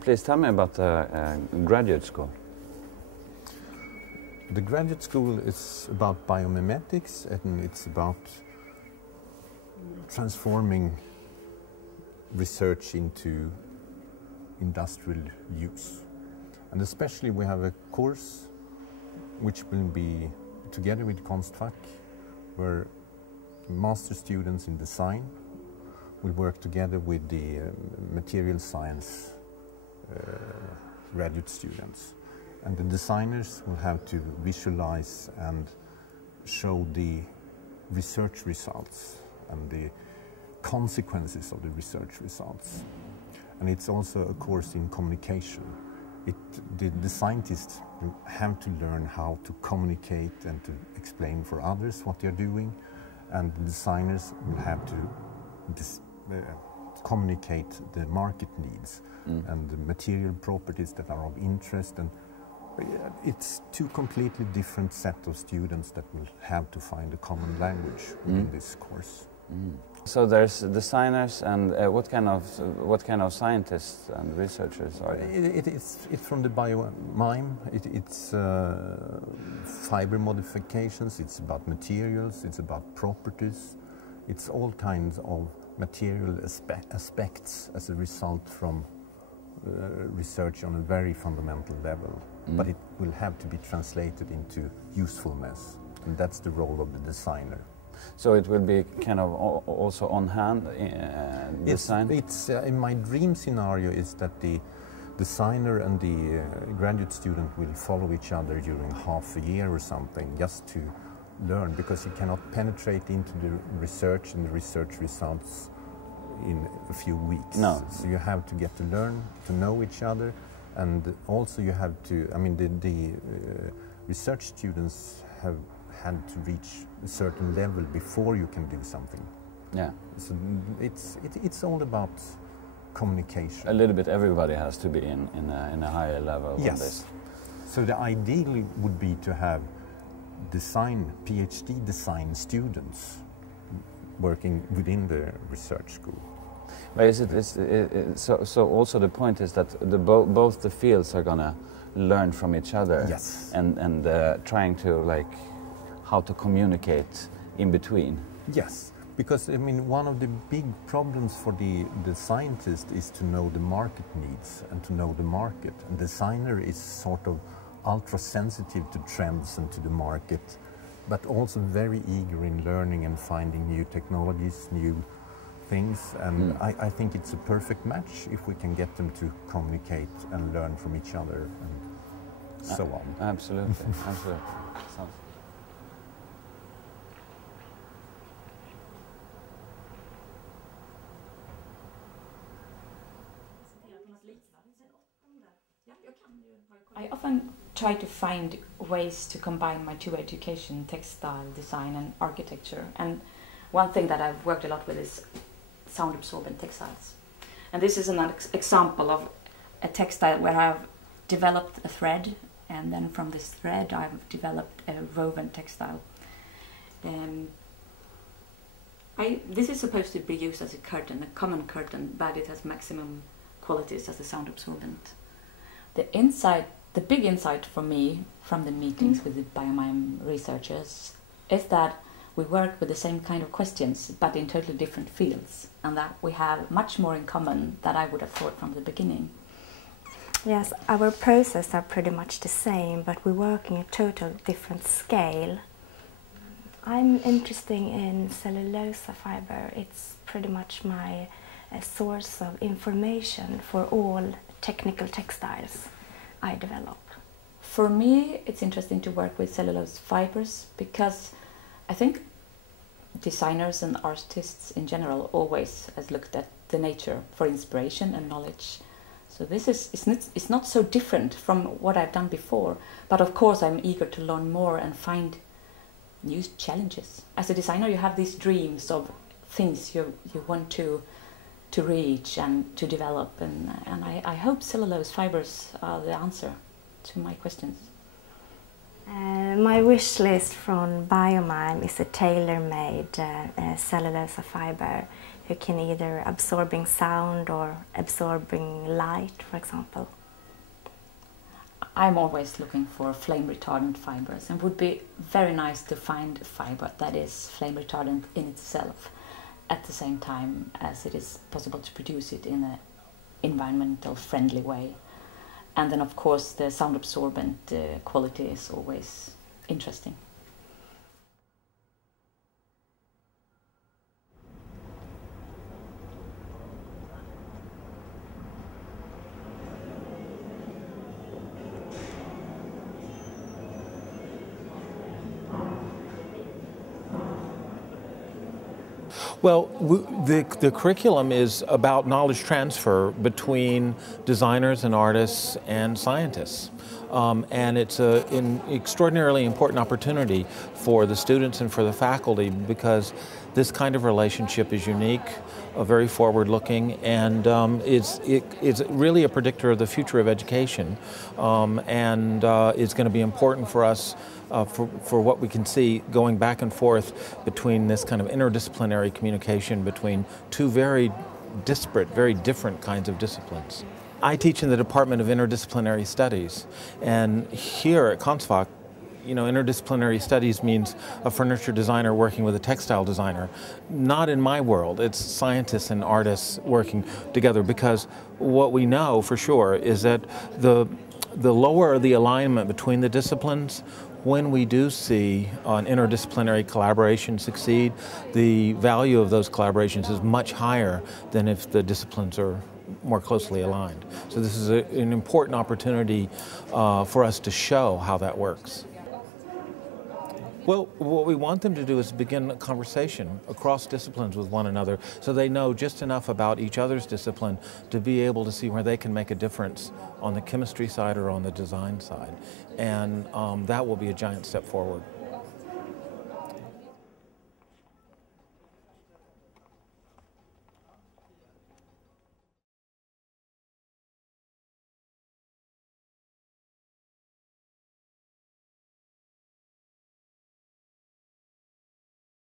Please tell me about the graduate school. The graduate school is about biomimetics, and it's about transforming research into industrial use. And especially we have a course which will be together with Konstfack, where master students in design will work together with the material science graduate students. And the designers will have to visualize and show the research results and the consequences of the research results. And it's also a course in communication. The scientists have to learn how to communicate and to explain for others what they're doing, and the designers will have to communicate the market needs and the material properties that are of interest. And it's two completely different set of students that will have to find a common language in this course. So there's designers, and what kind of scientists and researchers are there? It's from the Biomime. It's fiber modifications. It's about materials. It's about properties. It's all kinds of material aspects as a result from research on a very fundamental level. But it will have to be translated into usefulness, and that's the role of the designer. So it will be kind of also on hand design? It's in my dream scenario is that the designer and the graduate student will follow each other during half a year or something, just to learn, because you cannot penetrate into the research and the research results in a few weeks. No. So you have to get to learn, to know each other, and also you have to, I mean, the research students have had to reach a certain level before you can do something. Yeah. So it's all about communication. A little bit everybody has to be in a higher level. Yes. On this. So the ideal would be to have PhD design students working within the research school. But so also the point is that both the fields are gonna learn from each other. Yes. And trying to how to communicate in between. Yes, because I mean one of the big problems for the scientist is to know the market needs and to know the market. And the designer is sort of ultra sensitive to trends and to the market, but also very eager in learning and finding new technologies, new things. And I think it's a perfect match if we can get them to communicate and learn from each other and so on. Absolutely, absolutely. I often try to find ways to combine my two education, textile design and architecture. And one thing that I've worked a lot with is sound absorbent textiles. And this is an example of a textile where I've developed a thread, and then from this thread I've developed a woven textile. This is supposed to be used as a curtain, a common curtain, but it has maximum qualities as a sound absorbent. The big insight for me from the meetings with the Biomime researchers is that we work with the same kind of questions but in totally different fields, and that we have much more in common than I would have thought from the beginning. Yes, our processes are pretty much the same, but we work in a total different scale. I'm interested in cellulose fiber. It's pretty much my source of information for all technical textiles I develop. For me, it's interesting to work with cellulose fibers because I think designers and artists in general always has looked at the nature for inspiration and knowledge. So this it's not so different from what I've done before, but of course I'm eager to learn more and find new challenges. As a designer, you have these dreams of things you want to reach and to develop, and I hope cellulose fibers are the answer to my questions. My wish list from Biomime is a tailor-made cellulose fiber who can either absorbing sound or absorbing light, for example. I'm always looking for flame retardant fibers, and it would be very nice to find a fiber that is flame retardant in itself at the same time as it is possible to produce it in an environmental friendly way. And then of course the sound absorbent quality is always interesting. Well, the curriculum is about knowledge transfer between designers and artists and scientists. And it's an extraordinarily important opportunity for the students and for the faculty, because this kind of relationship is unique, very forward-looking, and it's really a predictor of the future of education, and it's going to be important for us for what we can see going back and forth between this kind of interdisciplinary communication between two very disparate, very different kinds of disciplines. I teach in the Department of Interdisciplinary Studies, and here at Konstfack, you know, interdisciplinary studies means a furniture designer working with a textile designer. Not in my world. It's scientists and artists working together, because what we know for sure is that the lower the alignment between the disciplines, when we do see an interdisciplinary collaboration succeed, the value of those collaborations is much higher than if the disciplines are more closely aligned. So this is an important opportunity for us to show how that works. Well, what we want them to do is begin a conversation across disciplines with one another, so they know just enough about each other's discipline to be able to see where they can make a difference on the chemistry side or on the design side. And that will be a giant step forward.